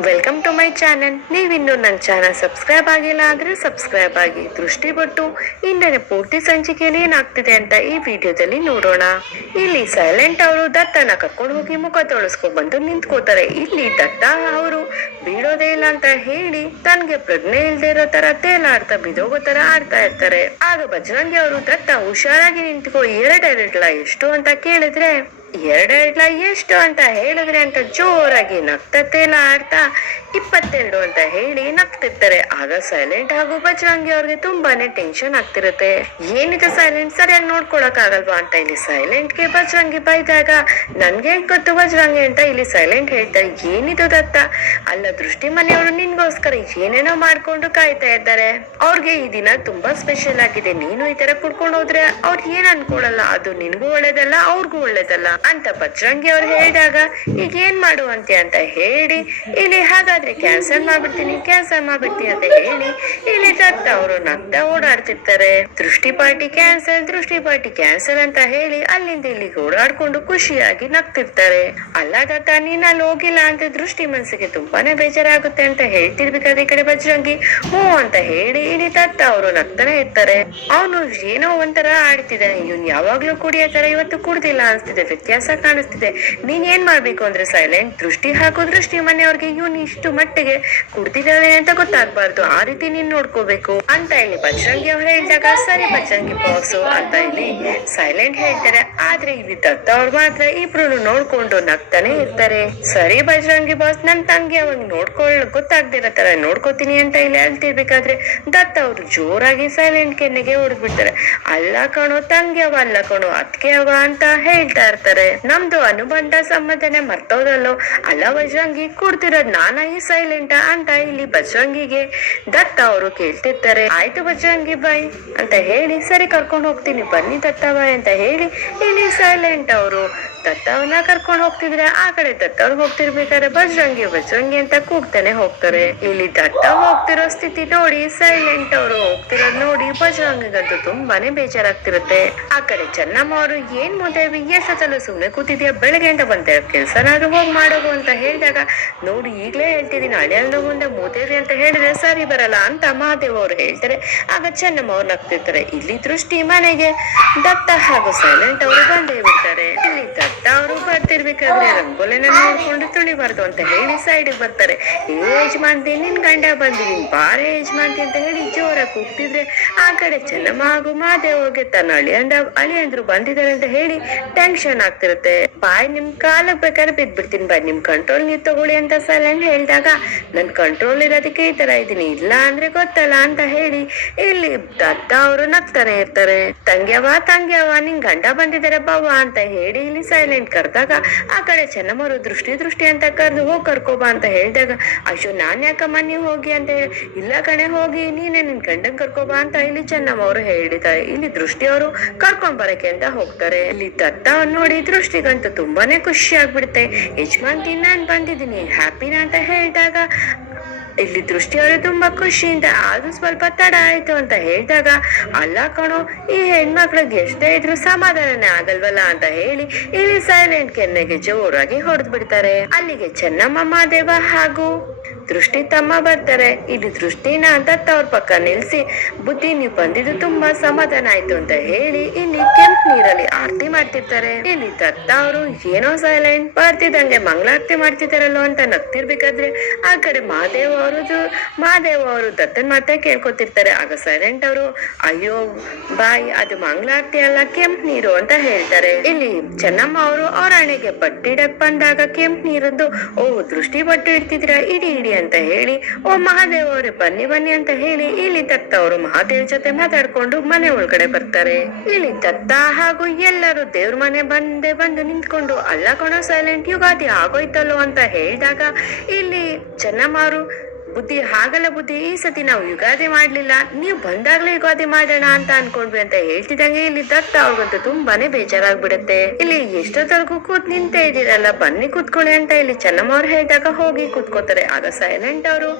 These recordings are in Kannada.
ವೆಲ್ಕಮ್ ಟು ಮೈ ಚಾನೆಲ್ ನೀವಿನ್ನು ನನ್ನ ಚಾನಲ್ ಸಬ್ಸ್ಕ್ರೈಬ್ ಆಗಿಲ್ಲ ಆದರೆ ಸಬ್ಸ್ಕ್ರೈಬ್ ಆಗಿ ದೃಷ್ಟಿ ಬಿಟ್ಟು ಇಂದಿನ ಪೂರ್ತಿ ಸಂಚಿಕೆಯಲ್ಲಿ ಏನಾಗ್ತಿದೆ ಅಂತ ಈ ವಿಡಿಯೋದಲ್ಲಿ ನೋಡೋಣ. ಇಲ್ಲಿ ಸೈಲೆಂಟ್ ಅವರು ದತ್ತನ ಕರ್ಕೊಂಡು ಹೋಗಿ ಮುಖ ತೊಳಸ್ಕೊಂಡು ಬಂದು ನಿಂತ್ಕೋತಾರೆ. ಇಲ್ಲಿ ದತ್ತ ಅವರು, ಬೀಳೋದೇ ಇಲ್ಲ ಅಂತ ಹೇಳಿ, ತನ್ಗೆ ಪ್ರಜ್ಞೆ ಇಲ್ದೇ ಇರೋ ತರ ತೇಲಾಡ್ತಾ ಬಿದೋಗೋ ತರ ಆಡ್ತಾ ಇರ್ತಾರೆ. ಆಗ ಬಜರಂಗಿ ಅವರು ದತ್ತ ಹುಷಾರಾಗಿ ನಿಂತ್ಕೋ, ಎರಡೆರಡ್ಲ ಎಷ್ಟು? ಅಂತ ಕೇಳಿದ್ರೆ ಎರಡೆರಡ್ಲ ಎಷ್ಟು ಅಂತ ಹೇಳಿದ್ರೆ ಅಂತ ಜೋರಾಗಿ ನಗ್ತತೆ ಆಡ್ತಾ ಇಪ್ಪತ್ತೆರಡು ಅಂತ ಹೇಳಿ ನಗ್ತಿರ್ತಾರೆ. ಆಗ ಸೈಲೆಂಟ್ ಹಾಗೂ ಬಜರಂಗಿ ಅವ್ರಿಗೆ ತುಂಬಾನೇ ಟೆನ್ಷನ್ ಆಗ್ತಿರುತ್ತೆ. ಏನಿದೆ ಸೈಲೆಂಟ್ ಸರಿಯಾಗಿ ನೋಡ್ಕೊಳಕ್ ಆಗಲ್ವಾ ಅಂತ ಇಲ್ಲಿ ಸೈಲೆಂಟ್ಗೆ ಬಜರಂಗಿ ಬೈದಾಗ, ನನ್ಗೆ ಗೊತ್ತು ಬಜರಂಗಿ ಅಂತ ಇಲ್ಲಿ ಸೈಲೆಂಟ್ ಹೇಳ್ತಾ ಏನಿದು ದತ್ತ? ಅಲ್ಲ, ದೃಷ್ಟಿ ಮನೆಯವರು ನಿನ್ಗೋಸ್ಕರ ಏನೇನೋ ಮಾಡ್ಕೊಂಡು ಕಾಯ್ತಾ ಇದ್ದಾರೆ. ಅವ್ರಿಗೆ ಈ ದಿನ ತುಂಬಾ ಸ್ಪೆಷಲ್ ಆಗಿದೆ. ನೀನು ಈ ತರ ಕುಡ್ಕೊಂಡು ಹೋದ್ರೆ ಅವ್ರ ಏನ್ ಅನ್ಕೊಳಲ್ಲ. ಅದು ನಿನ್ಗೂ ಒಳ್ಳೇದಲ್ಲ, ಅವ್ರಿಗೂ ಒಳ್ಳೇದಲ್ಲ ಅಂತ ಬಜರಂಗಿ ಅವ್ರು ಹೇಳಿದಾಗ ಈಗ ಏನ್ ಮಾಡುವಂತೆ ಅಂತ ಹೇಳಿ, ಇಲ್ಲಿ ಹಾಗಾದ್ರೆ ಕ್ಯಾನ್ಸಲ್ ಮಾಡ್ಬಿಡ್ತೀನಿ ಕ್ಯಾನ್ಸಲ್ ಮಾಡ್ಬಿಡ್ತೀನಿ ಅಂತ ಹೇಳಿ, ಇಲ್ಲಿ ತತ್ತ ಅವರು ನಗ್ತಾ ಓಡಾಡ್ತಿರ್ತಾರೆ. ದೃಷ್ಟಿ ಪಾರ್ಟಿ ಕ್ಯಾನ್ಸಲ್ ದೃಷ್ಟಿ ಪಾರ್ಟಿ ಕ್ಯಾನ್ಸಲ್ ಅಂತ ಹೇಳಿ ಅಲ್ಲಿಂದ ಇಲ್ಲಿಗೆ ಓಡಾಡ್ಕೊಂಡು ಖುಷಿಯಾಗಿ ನಗ್ತಿರ್ತಾರೆ. ಅಲ್ಲ ದತ್ತ, ನೀನ್ ಅಲ್ಲಿ ಹೋಗಿಲ್ಲ ಅಂತ ದೃಷ್ಟಿ ಮನ್ಸಿಗೆ ತುಂಬಾನೇ ಬೇಜಾರಾಗುತ್ತೆ ಅಂತ ಹೇಳ್ತಿರ್ಬೇಕಾದ್ರೆ ಈ ಕಡೆ ಬಜರಂಗಿ ಹ್ಞೂ ಅಂತ ಹೇಳಿ ಇಲ್ಲಿ ತತ್ತ ಅವರು ನಗ್ತಾನೆ ಇರ್ತಾರೆ. ಅವನು ಏನೋ ಒಂಥರ ಆಡ್ತಿದ್ದಾನೆ. ಇವನ್ ಯಾವಾಗ್ಲೂ ಕುಡಿಯೋ ತರ ಇವತ್ತು ಕುಡ್ದಿಲ್ಲ ಅನ್ಸ್ತಿದೆ, ವ್ಯತ್ಯಾಸ ಕಾಣಿಸ್ತಿದೆ. ನೀನ್ ಏನ್ ಮಾಡ್ಬೇಕು ಅಂದ್ರೆ ಸೈಲೆಂಟ್ ದೃಷ್ಟಿ ಹಾಕೋ, ದೃಷ್ಟಿ ಮನೆಯವ್ರಿಗೆ ಇವನ್ ಇಷ್ಟು ಮಟ್ಟಿಗೆ ಕುಡ್ದಿದ್ದಾಳೆ ಅಂತ ಗೊತ್ತಾಗ್ಬಾರ್ದು. ಆ ರೀತಿ ನೀನ್ ನೋಡ್ಕೋಬೇಕು ಅಂತ ಇಲ್ಲಿ ಬಜರಂಗಿ ಅವ್ರು ಹೇಳಿದಾಗ, ಸರಿ ಬಜರಂಗಿ ಬಾಸು ಅಂತ ಇಲ್ಲಿ ಸೈಲೆಂಟ್ ಹೇಳ್ತಾರೆ. ಆದ್ರೆ ಇಲ್ಲಿ ದತ್ತ ಅವ್ರು ಮಾತ್ರ ಇಬ್ರು ನೋಡ್ಕೊಂಡು ನಗ್ತಾನೆ ಇರ್ತಾರೆ. ಸರಿ ಬಜರಂಗಿ ಬಾಸ್ ನನ್ ತಂಗಿ ಅವಾಗ ನೋಡ್ಕೊಳ್ಳ ಗೊತ್ತಾಗ್ದಿರೋ ತರ ನೋಡ್ಕೋತೀನಿ ಅಂತ ಇಲ್ಲಿ ಹೇಳ್ತಿರ್ಬೇಕಾದ್ರೆ ದತ್ತ ಅವ್ರು ಜೋರಾಗಿ ಸೈಲೆಂಟ್ ಕೆನ್ನೆಗೆ ಹೊಡೆದ್ಬಿಡ್ತಾರೆ ಅಲ್ಲ ಕಣೋ, ತಂಗಿ ಅವ, ಅಲ್ಲ ಕಣೋ, ಅದ್ಕೆ ಅವ ಅಂತ ಹೇಳ್ತಾ ಇರ್ತಾರೆ. ನಮ್ದು ಅನುಬಂಧ ಸಂಬಂಧನೆ ಮರ್ತೋದಲ್ಲೋ. ಅಲ್ಲ ಬಜರಂಗಿ ಕುಡ್ತಿರೋದ್ ನಾನಾಗಿ ಸೈಲೆಂಟ್ ಅಂತ ಇಲ್ಲಿ ಬಜರಂಗಿಗೆ ದತ್ತ ಅವರು ಕೇಳ್ತಿರ್ತಾರೆ. ಆಯ್ತು ಬಜರಂಗಿ ಬಾಯ್ ಅಂತ ಹೇಳಿ ಸರಿ ಕರ್ಕೊಂಡು ಹೋಗ್ತೀನಿ. ಬನ್ನಿ ದತ್ತ ಬಾಯ್ ಅಂತ ಹೇಳಿ ಇಲ್ಲಿ ಸೈಲೆಂಟ್ ಅವರು. ದತ್ತವನ್ನ ಕರ್ಕೊಂಡು ಹೋಗ್ತಿದ್ರೆ ಆ ಕಡೆ ದತ್ತವ್ರು ಹೋಗ್ತಿರ್ಬೇಕಾದ್ರೆ ಬಜರಂಗಿ ಬಜರಂಗಿ ಅಂತ ಕೂಗ್ತಾನೆ ಹೋಗ್ತಾರೆ. ಇಲ್ಲಿ ದತ್ತ ಹೋಗ್ತಿರೋ ಸ್ಥಿತಿ ನೋಡಿ ಸೈಲೆಂಟ್ ಅವರು ಹೋಗ್ತಿರೋದ್ ನೋಡಿ ಬಜರಂಗಿಗಂತೂ ತುಂಬಾನೇ ಬೇಜಾರಾಗ್ತಿರುತ್ತೆ. ಆ ಕಡೆ ಚೆನ್ನಮ್ಮ ಅವರು, ಏನ್ ಮೋದೇವಿ ಎಷ್ಟೊತ್ತಲ್ಲ ಸುಮ್ನೆ ಕೂತಿದ್ಯಾ? ಬೆಳಗ್ಗೆ ಅಂತ ಬಂದೆ ಕೆಲ್ಸನಾದ್ರೂ ಹೋಗಿ ಮಾಡೋದು ಅಂತ ಹೇಳಿದಾಗ, ನೋಡಿ, ಈಗ್ಲೇ ಹೇಳ್ತಿದ್ದೀನಿ ಹಳೆಯಲ್ಲ ಮುಂದೆ ಮೋದೇವಿ ಅಂತ ಹೇಳಿದ್ರೆ ಸರಿ ಬರಲ್ಲ ಅಂತ ಮಹಾದೇವ್ ಅವ್ರು ಹೇಳ್ತಾರೆ. ಆಗ ಚೆನ್ನಮ್ಮ ಅವ್ರು ನಗ್ತಿರ್ತಾರೆ. ಇಲ್ಲಿ ದೃಷ್ಟಿ ಮನೆಗೆ ದತ್ತ ಹಾಗೂ ಸೈಲೆಂಟ್ ಅವರು ಬಂದೇ ಇಲ್ಲಿ ದತ್ತ ಅವರು ಬರ್ತಿರ್ಬೇಕಾದ್ರೆ ರಂಗೋಲಿನ ನೋಡ್ಕೊಂಡು ತುಳಿಬಾರ್ದು ಅಂತ ಹೇಳಿ ಸೈಡ್ ಬರ್ತಾರೆ. ಏ ಯಜಮಾನ್ತಿ ನಿನ್ ಗಂಡ ಬಂದಿ ನಿನ್ ಬಾರೆ ಯಜಮಾನ್ತಿ ಅಂತ ಹೇಳಿ ಜೋರ ಕೂಗ್ತಿದ್ರೆ ಆ ಕಡೆ ಚೆನ್ನಮ್ಮ ಹಾಗೂ ಮಾದೇವ್ ಹೋಗಿ ತನ್ನ ಅಳಿಯಂದ ಅಳಿಯಂದ್ರು ಬಂದಿದ್ದಾರೆ ಅಂತ ಹೇಳಿ ಟೆನ್ಷನ್ ಆಗ್ತಿರುತ್ತೆ. ಬಾಯ್, ನಿಮ್ ಕಾಲಕ್ ಬೇಕಾದ್ರೆ ಬಿದ್ಬಿಡ್ತೀನಿ ಬಾಯ್. ನಿಮ್ ಕಂಟ್ರೋಲ್ ನೀವು ತಗೊಳ್ಳಿ ಅಂತ ಸೈಲೆಂಟ್ ಹೇಳಿದಾಗ ನನ್ ಕಂಟ್ರೋಲ್ ಇರೋದಕ್ಕೆ ಈ ತರ ಇದೀನಿ ಇಲ್ಲ ಅಂದ್ರೆ ಗೊತ್ತಲ್ಲ ಅಂತ ಹೇಳಿ ಇಲ್ಲಿ ದತ್ತ ಅವರು ನಗ್ತಾನೆ ಇರ್ತಾರೆ. ತಂಗ್ಯವಾ ತಂಗ್ಯವಾ ನಿನ್ ಗಂಡ ಬಂದಿದ್ದಾರೆ ಅಂತ ಹೇಳಿ ಇಲ್ಲಿ ಸೈಲೆಂಟ್ ಕರೆದಾಗ, ಆ ಕಡೆ ಚೆನ್ನಮ್ಮರು ದೃಷ್ಟಿ ದೃಷ್ಟಿ ಅಂತ ಕರೆದು ಹೋಗಿ ಕರ್ಕೋಬಾ ಅಂತ ಹೇಳಿದಾಗ ಅಶೋ ನಾನ್ ಯಾಕಮ್ಮ ನೀವು ಹೋಗಿ ಅಂತ ಹೇಳಿ, ಇಲ್ಲ ಕಣೆ, ಹೋಗಿ, ನೀನೆ ನಿನ್ ಗಂಡನ್ ಕರ್ಕೋಬಾ ಅಂತ ಇಲ್ಲಿ ಚೆನ್ನಮ್ಮ ಅವರು ಹೇಳಿದ್ದಾರೆ ಇಲ್ಲಿ ದೃಷ್ಟಿ ಅವರು ಕರ್ಕೊಂಡ್ ಬರಕ್ಕೆ ಅಂತ ಹೋಗ್ತಾರೆ. ಇಲ್ಲಿ ದತ್ತ ನೋಡಿ ದೃಷ್ಟಿಗಂತೂ ತುಂಬಾನೇ ಖುಷಿ ಆಗ್ಬಿಡುತ್ತೆ. ಯಜಮಾನ್ತಿ ನಾನ್ ಬಂದಿದ್ದೀನಿ ಹ್ಯಾಪಿನ ಅಂತ ಹೇಳಿದಾಗ ಇಲ್ಲಿ ದೃಷ್ಟಿ ಅವರು ತುಂಬಾ ಖುಷಿಯಿಂದ ಅದು ಸ್ವಲ್ಪ ತಡ ಆಯ್ತು ಅಂತ ಹೇಳಿದಾಗ, ಅಲ್ಲ ಕಣೋ, ಈ ಹೆಣ್ಮಕ್ಳಿಗೆ ಎಷ್ಟೇ ಇದ್ರು ಸಮಾಧಾನನೇ ಆಗಲ್ವಲ್ಲ ಅಂತ ಹೇಳಿ, ಇಲ್ಲಿ ಸೈಲೆಂಟ್ ಕೆನ್ನೆಗೆ ಜೋರಾಗಿ ಹೊಡೆದ್ ಬಿಡ್ತಾರೆ ಅಲ್ಲಿಗೆ ಚೆನ್ನಮ್ಮ ಮಹಾದೇವ ಹಾಗೂ ದೃಷ್ಟಿ ತಮ್ಮ ಬರ್ತಾರೆ. ಇಲ್ಲಿ ದೃಷ್ಟಿನ ದತ್ತ ಅವ್ರ ಪಕ್ಕ ನಿಲ್ಸಿ, ಬುದ್ಧಿ, ನೀವು ಬಂದಿದ್ದು ತುಂಬಾ ಸಮಾಧಾನ ಆಯ್ತು ಅಂತ ಹೇಳಿ, ಇಲ್ಲಿ ಕೆಂಪ್ ನೀರಲ್ಲಿ ಆರತಿ ಮಾಡ್ತಿರ್ತಾರೆ. ಇಲ್ಲಿ ದತ್ತ ಅವರು ಏನೋ ಸೈಲೆಂಟ್ ಬರ್ತಿದಂಗೆ ಮಂಗಳಾರತಿ ಮಾಡ್ತಿದಾರಲ್ಲೋ ಅಂತ ನಗ್ತಿರ್ಬೇಕಾದ್ರೆ, ಆ ಕಡೆ ಮಹಾದೇವ್ ಅವರದು ಮಾದೇವ ಅವರು ದತ್ತನ ಮಾತೇ ಕೇಳ್ಕೊತಿರ್ತಾರೆ. ಆಗ ಸೈಲೆಂಟ್ ಅವರು, ಅಯ್ಯೋ, ಬಾಯ್, ಅದು ಮಂಗಳಾರತಿ ಅಲ್ಲ, ಕೆಂಪ್ ನೀರು ಅಂತ ಹೇಳ್ತಾರೆ. ಇಲ್ಲಿ ಚೆನ್ನಮ್ಮ ಅವರು ಅವ್ರ ಹಣೆಗೆ ಬಟ್ಟಿಡಕ್ ಬಂದಾಗ ಕೆಂಪ್ ನೀರದ್ದು, ಓ, ದೃಷ್ಟಿ ಬಟ್ಟು ಇಡ್ತಿದ್ರ ಇಡಿ ಇಡಿ ಅಂತ ಹೇಳಿ, ಓ, ಮಹಾದೇವ ಅವ್ರೆ, ಬನ್ನಿ ಬನ್ನಿ ಅಂತ ಹೇಳಿ, ಇಲ್ಲಿ ದತ್ತ ಅವರು ಮಹಾದೇವ್ ಜೊತೆ ಮಾತಾಡ್ಕೊಂಡು ಮನೆ ಒಳಗಡೆ ಬರ್ತಾರೆ. ಇಲ್ಲಿ ದತ್ತ ಹಾಗೂ ಎಲ್ಲರೂ ದೇವ್ರ ಮನೆ ಬಂದೆ ಬಂದು ನಿಂತ್ಕೊಂಡು, ಅಲ್ಲ ಕಣೋ ಸೈಲೆಂಟ್ ಯುಗಾದಿ ಆಗೋಯ್ತಲ್ಲೋ ಅಂತ ಹೇಳಿದಾಗ, ಇಲ್ಲಿ ಚೆನ್ನಮ್ಮ ಅವರು ಬುದ್ಧಿ ಹಾಗಲ್ಲ ಬುದ್ಧಿ, ಈ ಸತಿ ನಾವು ಯುಗಾದಿ ಮಾಡ್ಲಿಲ್ಲ. ನೀವು ಬಂದಾಗ್ಲೇ ಯುಗಾದಿ ಮಾಡೋಣ ಅಂತ ಅನ್ಕೊಂಡ್ವಿ ಅಂತ ಹೇಳ್ತಿದಂಗೆ ಇಲ್ಲಿ ದತ್ತ ಅವ್ರಿಗಂತೂ ತುಂಬಾನೇ ಬೇಜಾರಾಗ್ಬಿಡುತ್ತೆ. ಇಲ್ಲಿ ಎಷ್ಟೊತ್ತವರೆಗೂ ಕೂತ್ ನಿಂತೇ ಇದ್ದೀರಲ್ಲ, ಬನ್ನಿ ಕೂತ್ಕೊಳ್ಳಿ ಅಂತ ಇಲ್ಲಿ ಚೆನ್ನಮ್ಮ ಅವ್ರು ಹೇಳಿದಾಗ ಹೋಗಿ ಕೂತ್ಕೋತಾರೆ. ಆಗ ಸೈಲೆಂಟ್ ಅವರು,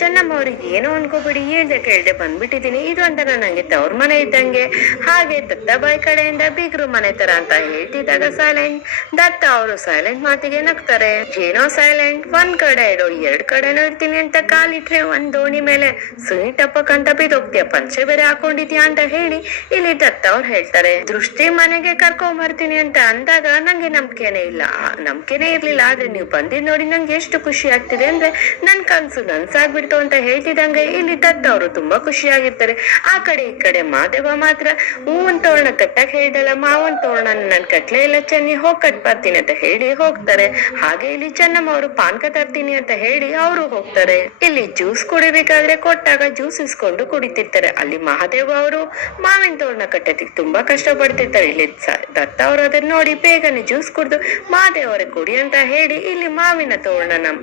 ಚೆನ್ನಮ್ಮ ಅವ್ರಿಗೆ ಏನೋ ಅನ್ಕೋಬಿಡಿ ಹೇಳ್ದೆ ಕೇಳಿದೆ ಬಂದ್ಬಿಟ್ಟಿದೀನಿ ಇದು ಅಂತ ನಂಗೆ ತವ್ರ ಮನೆ ಇದ್ದಂಗೆ. ಹಾಗೆ ದತ್ತಾಬಾಯಿ ಕಡೆಯಿಂದ ಬೀಗರು ಮನೆ ತರ ಅಂತ ಹೇಳ್ತಿದ್ದಾಗ ಸೈಲೆಂಟ್, ದತ್ತ ಅವರು ಸೈಲೆಂಟ್ ಮಾತಿಗೆ ನಗ್ತಾರೆ. ಏನೋ ಸೈಲೆಂಟ್, ಒಂದ್ ಕಡೆ ಇರೋ ಎರಡ್ ಕಡೆನೂ ಇರ್ತೀನಿ ಅಂತ ಕಾಲಿಟ್ರೆ ಒಂದ್ ದೋಣಿ ಮೇಲೆ ಸುನಿ ಟಪ್ಪಕ್ಕಂತ ಬಿದ್ದೋಗ್ತೀಯ ಪಂಚೆ ಬೇರೆ ಹಾಕೊಂಡಿದ್ಯಾ ಅಂತ ಹೇಳಿ ಇಲ್ಲಿ ದತ್ತ ಅವ್ರು ಹೇಳ್ತಾರೆ. ದೃಷ್ಟಿ ಮನೆಗೆ ಕರ್ಕೊಂಡ್ ಬರ್ತೀನಿ ಅಂತ ಅಂದಾಗ ನಂಗೆ ನಂಬಿಕೆನೆ ಇಲ್ಲ. ನಂಬಿಕೆನೇ ಇರ್ಲಿಲ್ಲ, ಆದ್ರೆ ನೀವು ಬಂದಿದ್ ನೋಡಿ ನಂಗೆ ಎಷ್ಟು ಖುಷಿ ಆಗ್ತಿದೆ ಅಂದ್ರೆ ನನ್ ಕನ್ಸು ನನ್ಸಾಗ್ಬಿಡ್ತು ಅಂತ ಹೇಳ್ತಿದಂಗೆ ಇಲ್ಲಿ ದತ್ತ ಅವರು ತುಂಬಾ ಖುಷಿಯಾಗಿರ್ತಾರೆ. ಆ ಕಡೆ ಈ ಕಡೆ ಮಾದೇವ ಮಾತ್ರ ಹೂವನ್ ತೋರಣ ಕಟ್ಟಕ್ ಹೇಳ್ದಲ್ಲ ಮಾವನ್ ತೋರಣ ನನ್ ಕಟ್ಲೆ ಇಲ್ಲ ಚೆನ್ನಿ, ಹೋಗ್ ಕಟ್ ಬರ್ತೀನಿ ಅಂತ ಹೇಳಿ ಹೋಗ್ತಾರೆ. ಹಾಗೆ ಇಲ್ಲಿ ಚೆನ್ನಮ್ಮ ಅವರು ಪಾನ್ಕ ತರ್ತೀನಿ ಅಂತ ಹೇಳಿ ಅವರು ಹೋಗ್ತಾರೆ. ಇಲ್ಲಿ ಜ್ಯೂಸ್ ಕುಡಿಬೇಕಾದ್ರೆ ಕೊಟ್ಟಾಗ ಜ್ಯೂಸ್ ಇಸ್ಕೊಂಡು ಕುಡಿತಿರ್ತಾರೆ. ಅಲ್ಲಿ ಮಹಾದೇವ ಅವರು ಮಾವಿನ ತೋರಣ ಕಟ್ಟೋದಕ್ಕೆ ತುಂಬಾ ಕಷ್ಟ ಪಡ್ತಿರ್ತಾರೆ ಇಲ್ಲಿ ದತ್ತ ಅವರು ಅದನ್ನ ನೋಡಿ ಬೇಗನೆ ಜ್ಯೂಸ್ ಕುಡಿದು ಮಹಾದೇವರ ಕುಡಿ ಅಂತ ಹೇಳಿ ಇಲ್ಲಿ ಮಾವಿನ ತೋರಣ ನಮ್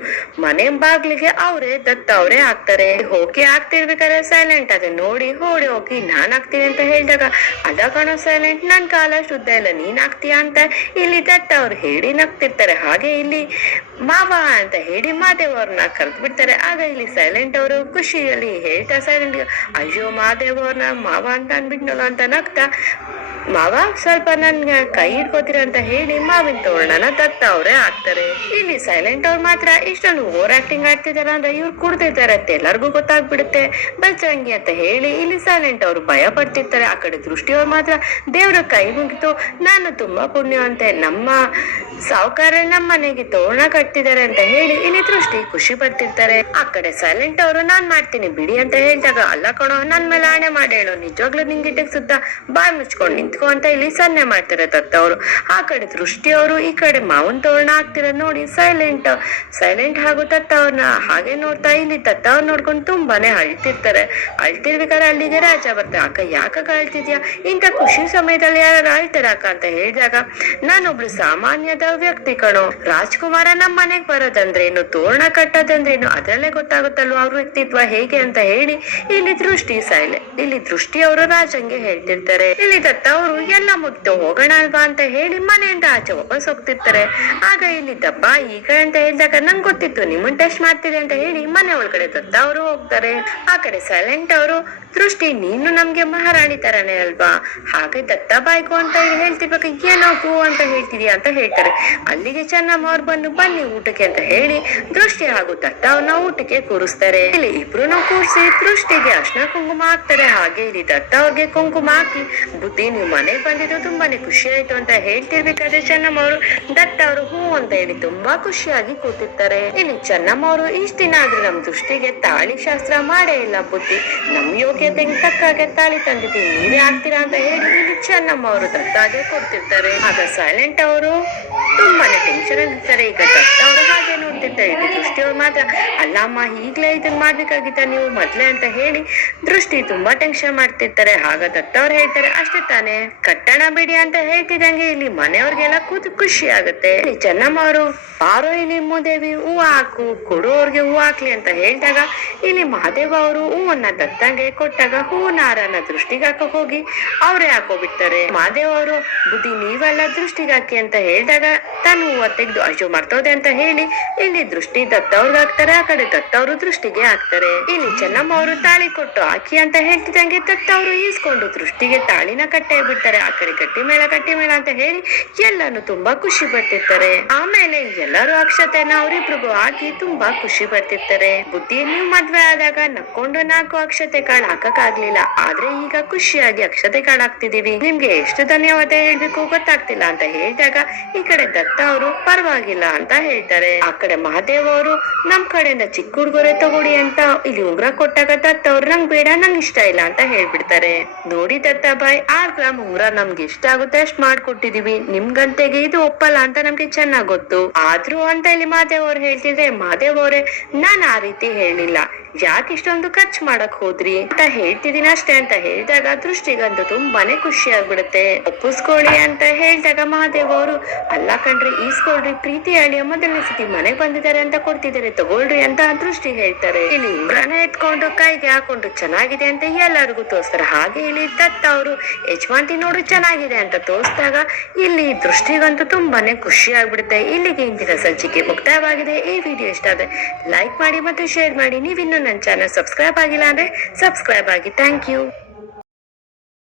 ಮನೆ ಬಾಗ್ಲಿಗೆ ಅವರೇ, ದತ್ತ ಅವರೇ ಹಾಕ್ತಾರೆ. ಹೋಗಿ ಹಾಕ್ತಿರ್ಬೇಕಾದ್ರೆ ಸೈಲೆಂಟ್ ಅದನ್ನ ನೋಡಿ ಓಡಿ ಹೋಗಿ ನಾನ್ ಹಾಕ್ತೀನಿ ಅಂತ ಹೇಳಿದಾಗ, ಅದ ಕಾಣೋ ಸೈಲೆಂಟ್ ನನ್ ಕಾಲ ಶುದ್ಧ ಇಲ್ಲ, ನೀನ್ ಹಾಕ್ತೀಯಾ ಅಂತ ಇಲ್ಲಿ ದತ್ತ ಅವ್ರು ಹೇಳಿ ನಗ್ತಿರ್ತಾರೆ. ಹಾಗೆ ಇಲ್ಲಿ ಮಾವ ಅಂತ ಹೇಳಿ ಮಾದೇವ್ ಅವ್ರನ್ನ ಕರೆದು ಬಿಡ್ತಾರೆ ಆಗ ಇಲ್ಲಿ ಸೈಲೆಂಟ್ ಅವರು ಖುಷಿಯಲ್ಲಿ ಹೇಳ್ತಾ ಸೈಲೆಂಟ್ ಅಯ್ಯೋ ಮಾದೇವ್ ಅವ್ರನ್ನ ಮಾವ ಅಂತ ಅನ್ಬಿಟ್ನಲ್ಲ ಅಂತ ನಗ್ತಾ ಮಾವ, ಸ್ವಲ್ಪ ನನ್ ಕೈ ಹಿಡ್ಕೋತೀರ ಅಂತ ಹೇಳಿ ಮಾವಿನ ತೋರಣನ ಅವರೇ ಆಗ್ತಾರೆ. ಇಲ್ಲಿ ಸೈಲೆಂಟ್ ಅವ್ರು ಮಾತ್ರ ಇಷ್ಟೊಂದು ಓವರ್ ಆಕ್ಟಿಂಗ್ ಆಡ್ತಿದಾರ ಅಂದ್ರೆ ಇವ್ರು ಕುಡ್ದಿದ್ದಾರೆ ಅಂತ ಎಲ್ಲರಿಗೂ ಗೊತ್ತಾಗ್ಬಿಡುತ್ತೆ. ಬಚ್ಚಂಗಿ ಅಂತ ಹೇಳಿ ಇಲ್ಲಿ ಸೈಲೆಂಟ್ ಅವರು ಭಯ ಪಡ್ತಿರ್ತಾರೆ. ಆ ಕಡೆ ದೃಷ್ಟಿಯವ್ರು ಮಾತ್ರ ದೇವ್ರ ಕೈ ಮುಗಿತು. ನಾನು ತುಂಬಾ ಪುಣ್ಯವಂತೆ. ನಮ್ಮ ಸಾವುಕಾರ ನಮ್ಮ ಮನೆಗೆ ತೋರಣ ಕಟ್ತಿದ್ದಾರೆ ಅಂತ ಹೇಳಿ ಇಲ್ಲಿ ದೃಷ್ಟಿ ಖುಷಿ ಪಡ್ತಿರ್ತಾರೆ. ಆ ಕಡೆ ಸೈಲೆಂಟ್ ಅವರು, ನಾನ್ ಮಾಡ್ತೀನಿ ಬಿಡಿ ಅಂತ ಹೇಳಿದಾಗ, ಅಲ್ಲ ಕಣೋ, ನನ್ ಮೇಲೆ ಆಣೆ ಮಾಡೇಳು ನಿಜವಾಗ್ಲೂ ನಿಂಗಿಟ್ಟಕ್ ಸುತ್ತ ಬಾಯ್ ಮುಚ್ಕೊಂಡು ನಿಂತ್ಕೊ. ಅಂತ ಇಲ್ಲಿ ಸನ್ನೆ ಮಾಡ್ತಾರೆ ದತ್ತ ಅವರು. ಆ ಕಡೆ ದೃಷ್ಟಿ ಅವರು, ಈ ಕಡೆ ಮಾವನ್ ತೋರಣ ಆಗ್ತಿರ ನೋಡಿ ಸೈಲೆಂಟ್ ಸೈಲೆಂಟ್ ಹಾಗೂ ದತ್ತ ಅವ್ರನ್ನ ಹಾಗೆ ನೋಡ್ತಾ ಇಲ್ಲಿ ದತ್ತ ಅವ್ರ ನೋಡ್ಕೊಂಡು ತುಂಬಾನೇ ಅಳ್ತಿರ್ತಾರೆ. ಅಳ್ತಿರ್ಬೇಕಾದ್ರೆ ಅಲ್ಲಿಗೆ ರಾಜ ಬರ್ತಾರೆ ಅಕ್ಕ ಯಾಕ ಅಳ್ತಿದ್ಯಾ? ಇಂಥ ಖುಷಿ ಸಮಯದಲ್ಲಿ ಯಾರು ಅಳ್ತಾರ ಅಕ್ಕ ಅಂತ ಹೇಳಿದಾಗ, ನಾನೊಬ್ಳು ಸಾಮಾನ್ಯದ ವ್ಯಕ್ತಿ ಕಣೋ. ರಾಜ್ಕುಮಾರ ನಮ್ಮ ಮನೆಗ್ ಬರೋದಂದ್ರೇನು ತೋರಣ ಕಟ್ಟೋದಂದ್ರೇನು, ಅದ್ರಲ್ಲೇ ಗೊತ್ತಾಗುತ್ತಲ್ವಾ ಅವ್ರ ವ್ಯಕ್ತಿತ್ವ ಹೇಗೆ ಅಂತ ಹೇಳಿ, ಇಲ್ಲಿ ದೃಷ್ಟಿ ಸೈಲೆ ಇಲ್ಲಿ ದೃಷ್ಟಿ ಅವರು ರಾಜಂಗೆ ಹೇಳ್ತಿರ್ತಾರೆ. ಇಲ್ಲಿ ದತ್ತ ಅವರು ಎಲ್ಲ ಮುಗ್ದು ಹೋಗೋಣ ಅಲ್ವಾ ಅಂತ ಹೇಳಿ ಮನೆಯಿಂದ ಆಚೆ ವಾಪಸ್ ಹೋಗ್ತಿರ್ತಾರೆ. ಆಗ ಇಲ್ಲಿ ದಬ್ಬ ಕಡೆ ಅಂತ ಹೇಳಿದಾಗ ನಂಗೆ ಗೊತ್ತಿತ್ತು, ನಿಮ್ಮನ್ ಟೆಸ್ಟ್ ಮಾಡ್ತಿದೆ ಅಂತ ಹೇಳಿ ಮನೆ ಒಳಗಡೆ ದತ್ತ ಅವರು ಹೋಗ್ತಾರೆ. ಆ ಕಡೆ ಸೈಲೆಂಟ್ ಅವರು ದೃಷ್ಟಿ, ನೀನು ನಮ್ಗೆ ಮಹಾರಾಣಿ ತರನೇ ಅಲ್ವಾ? ಹಾಗೆ ದತ್ತ ಬಾಯ್ಕು ಅಂತ ಹೇಳಿ ಹೇಳ್ತಿರ್ಬೇಕು. ಏನೋ ಗೋ ಅಂತ ಹೇಳ್ತಿದ್ಯಾ ಅಂತ ಹೇಳ್ತಾರೆ. ಅಲ್ಲಿಗೆ ಚೆನ್ನಮ್ಮ ಅವ್ರು ಬಂದು ಬನ್ನಿ ಊಟಕ್ಕೆ ಅಂತ ಹೇಳಿ ದೃಷ್ಟಿ ಹಾಗೂ ದತ್ತ ಅವನ ಊಟಕ್ಕೆ ಕೂರಿಸ್ತಾರೆ. ಇಲ್ಲಿ ಇಬ್ರು ಕೂರಿಸಿ ದೃಷ್ಟಿಗೆ ಅರ್ಶನ ಕುಂಕುಮ ಹಾಕ್ತಾರೆ. ಹಾಗೆ ಇಲ್ಲಿ ದತ್ತ ಅವ್ರಿಗೆ ಕುಂಕುಮ ಹಾಕಿ ಬುದ್ಧಿ, ನೀವು ಮನೆಗೆ ಬಂದಿದ್ದು ತುಂಬಾನೇ ಖುಷಿ ಆಯ್ತು ಅಂತ ಹೇಳ್ತಿರ್ಬೇಕಾದ್ರೆ ಚೆನ್ನಮ್ಮ ಅವರು ದತ್ತ ಅವರು ಹೂ ಅಂತ ಹೇಳಿ ತುಂಬಾ ಖುಷಿಯಾಗಿ ಕೂತಿರ್ತಾರೆ. ಇಲ್ಲಿ ಚೆನ್ನಮ್ಮ ಅವರು ಇಷ್ಟ ದಿನ ಆದ್ರೆ ನಮ್ ದೃಷ್ಟಿಗೆ ತಾಳಿ ಶಾಸ್ತ್ರ ಮಾಡೇ ಇಲ್ಲ ಬುದ್ಧಿ. ನಮ್ ಯೋಗ್ಯತೆಗೆ ತಕ್ಕ ಹಾಗೆ ತಾಳಿ ತಂದಿದ್ದೀವಿ ನೀವೇ ಆಗ್ತೀರಾ ಅಂತ ಹೇಳಿ ಚೆನ್ನಮ್ಮ ಅವರು ದತ್ತಾಗೆ ಕೊಡ್ತಿರ್ತಾರೆ. ಆಗ ಸೈಲೆಂಟ್ ಅವರು ತುಂಬಾನೇ ಟೆನ್ಷನ್ ಆಗಿರ್ತಾರೆ ಈಗ ದತ್ತ ಹಾಗೆ ನೋಡ್ತಿರ್ತಾರೆ ಇದು ದೃಷ್ಟಿ ಅವ್ರು ಮಾತ್ರ. ಅಲ್ಲಮ್ಮ ಈಗಲೇ ಇದನ್ನ ಮಾಡ್ಬೇಕಾಗಿತ್ತ ನೀವು ಮೊದ್ಲೇ ಅಂತ ಹೇಳಿ ದೃಷ್ಟಿ ತುಂಬಾ ಟೆನ್ಷನ್ ಮಾಡ್ತಿರ್ತಾರೆ, ಆಗ ದತ್ತ ಅವ್ರು ಹೇಳ್ತಾರೆ, ಅಷ್ಟೇ ತಾನೇ, ಕಟ್ಟಣ ಬಿಡಿ ಅಂತ ಹೇಳ್ತಿದಂಗೆ ಇಲ್ಲಿ ಮನೆಯವ್ರಿಗೆಲ್ಲ ಕೂತು ಖುಷಿ ಆಗುತ್ತೆ. ಚೆನ್ನಮ್ಮ ಅವರು, ಬಾರೋ ಇಲ್ಲಿ ಮೂದೇವಿ ಹೂ ಹಾಕು ಕೊಡೋರ್ಗೆ ಹೂ ಹಾಕ್ಲಿ ಅಂತ ಹೇಳಿದಾಗ, ಇಲ್ಲಿ ಮಹಾದೇವ ಅವರು ಹೂವನ್ನ ದತ್ತಂಗೆ ಕೊಟ್ಟಾಗ ಹೂ ನಾರನ್ನ ದೃಷ್ಟಿಗೆ ಹಾಕೋ ಹೋಗಿ ಅವರೇ ಹಾಕೋಬಿಡ್ತಾರೆ. ಮಹಾದೇವ ಅವರು, ಬುದ್ಧಿ ನೀವೆಲ್ಲ ದೃಷ್ಟಿಗೆ ಹಾಕಿ ಅಂತ ಹೇಳಿದಾಗ ತಾನು ಹೂವ ತೆಗ್ದು ಅಶು ಮಾಡ್ತೋದೆ ಅಂತ ಹೇಳಿ, ಇಲ್ಲಿ ದೃಷ್ಟಿ ದತ್ತವ್ರಿಗೆ ಹಾಕ್ತಾರೆ, ಆ ಕಡೆ ದತ್ತವ್ರು ದೃಷ್ಟಿಗೆ ಹಾಕ್ತಾರೆ. ಇಲ್ಲಿ ಚೆನ್ನಮ್ಮ ಅವರು ತಾಳಿ ಕೊಟ್ಟು ಹಾಕಿ ಅಂತ ಹೇಳ್ತಿದ್ದಂಗೆ ದತ್ತವರು ಈಸ್ಕೊಂಡು ದೃಷ್ಟಿಗೆ ತಾಳಿನ ಕಟ್ಟೆ ಬಿಡ್ತಾರೆ. ಆ ಕಡೆ ಗಟ್ಟಿ ಮೇಳ ಗಟ್ಟಿ ಮೇಳ ಅಂತ ಹೇಳಿ ಎಲ್ಲಾನು ತುಂಬಾ ಖುಷಿ ಪಡ್ತಿರ್ತಾರೆ. ಆಮೇಲೆ ಎಲ್ಲರೂ ಅಕ್ಷತೆನ ಅವರಿಬ್ರಿಗೂ ಹಾಕಿ ತುಂಬಾ ಖುಷಿ ಪಡ್ತಿರ್ತಾರೆ. ಬುದ್ಧಿ ನೀವು ಮದ್ವೆ ಆದಾಗ ನಕ್ಕೊಂಡು ನಾಲ್ಕು ಅಕ್ಷತೆ ಕಾಳು ಹಾಕಕ್ಕಾಗ್ಲಿಲ್ಲ. ಆದ್ರೆ ಈಗ ಖುಷಿಯಾಗಿ ಅಕ್ಷತೆ ಕಾಳು ಹಾಕ್ತಿದೀವಿ. ನಿಮ್ಗೆ ಎಷ್ಟು ಧನ್ಯವಾದ ಹೇಳ್ಬೇಕು ಗೊತ್ತಾಗ್ತಿಲ್ಲ ಅಂತ ಹೇಳಿದಾಗ, ಈ ಕಡೆ ದತ್ತ ಅವರು ಪರವಾಗಿಲ್ಲ ಅಂತ ಹೇಳ್ತಾರೆ. ಆ ಕಡೆ ಮಹಾದೇವ್ ಅವರು, ನಮ್ ಕಡೆಯಿಂದ ಚಿಕ್ಕ ಹುಡುಗರೆ ತಗೊಳ್ಳಿ ಅಂತ, ಇಲ್ಲಿ ಉಂಗ್ರ ಕೊಟ್ಟಾಗ ದತ್ತ ಅವ್ರು ನಂಗ್ ಬೇಡ, ನಂಗ್ ಇಷ್ಟ ಇಲ್ಲ ಅಂತ ಹೇಳ್ಬಿಡ್ತಾರೆ. ನೋಡಿ ದತ್ತ ಬಾಯ್ ಆರ್ ಗ್ರಾಮ್ ಉಂಗ್ರ ನಮ್ಗೆ ಇಷ್ಟ ಆಗುತ್ತೆ ಅಷ್ಟ್ ಮಾಡ್ಕೊಟ್ಟಿದೀವಿ. ನಿಮ್ಗಂತೆಗೆ ಇದು ಒಪ್ಪಲ್ಲ ಅಂತ ನಮ್ಗೆ ಚೆನ್ನಾಗ್ ಗೊತ್ತು. ಆದ್ರೂ ಅಂತ ಇಲ್ಲಿ ಮಾದೇವ್ ಅವ್ರು ಹೇಳ್ತಿದ್ರೆ ಮಾದೇವ್ ಅವರೇ, ನಾನ್ ಆ ರೀತಿ ಹೇಳಿಲ್ಲ ಯಾಕೆ ಇಷ್ಟೊಂದು ಖರ್ಚು ಮಾಡಕ್ ಹೋದ್ರಿ? ಅಂತ ಹೇಳ್ತಿದೀನಿ ಅಷ್ಟೇ ಅಂತ ಹೇಳಿದಾಗ ದೃಷ್ಟಿಗಂತೂ ತುಂಬಾನೇ ಖುಷಿ ಆಗ್ಬಿಡುತ್ತೆ. ಒಪ್ಪಿಸ್ಕೊಳ್ಳಿ ಅಂತ ಹೇಳಿದಾಗ ಮಹಾದೇವ್ ಅವರು, ಅಲ್ಲ ಕಣ್ರಿ ಈಸ್ಕೊಳ್ರಿ ಪ್ರೀತಿ ಹೇಳಿ ಮೊದಲನೇ ಸತಿ ಮನೆಗೆ ಬಂದಿದ್ದಾರೆ ಅಂತ ಕೊಡ್ತಿದ್ದಾರೆ. ತಗೊಳ್ರಿ ಅಂತ ದೃಷ್ಟಿ ಹೇಳ್ತಾರೆ. ಇಲ್ಲಿ ಉಂಗ್ರನ ಎತ್ಕೊಂಡು, ಕೈಗೆ ಹಾಕೊಂಡು ಚೆನ್ನಾಗಿದೆ ಅಂತ ಎಲ್ಲರಿಗೂ ತೋರಿಸ್ತಾರೆ. ಹಾಗೆ ಇಲ್ಲಿ ದತ್ತ ಅವರು ಯಜಮಾಂತಿ ನೋಡು ಚೆನ್ನಾಗಿದೆ ಅಂತ ತೋರಿಸಿದಾಗ ಇಲ್ಲಿ ದೃಷ್ಟಿಗಂತೂ ತುಂಬಾನೇ ಖುಷಿ ಆಗ್ಬಿಡುತ್ತೆ. ಇಲ್ಲಿಗೆ ಇಂದಿನ ಸಂಚಿಕೆ ಮುಕ್ತಾಯವಾಗಿದೆ. ಈ ವಿಡಿಯೋ ಇಷ್ಟ ಆದ್ರೆ ಲೈಕ್ ಮಾಡಿ ಮತ್ತು ಶೇರ್ ಮಾಡಿ. ನೀವಿನ್ನೂ ನನ್ನ ಚಾನಲ್ ಸಬ್ಸ್ಕ್ರೈಬ್ ಆಗಿಲ್ಲ ಅಂದ್ರೆ ಸಬ್ಸ್ಕ್ರೈಬ್ ಆಗಿ. Thank you.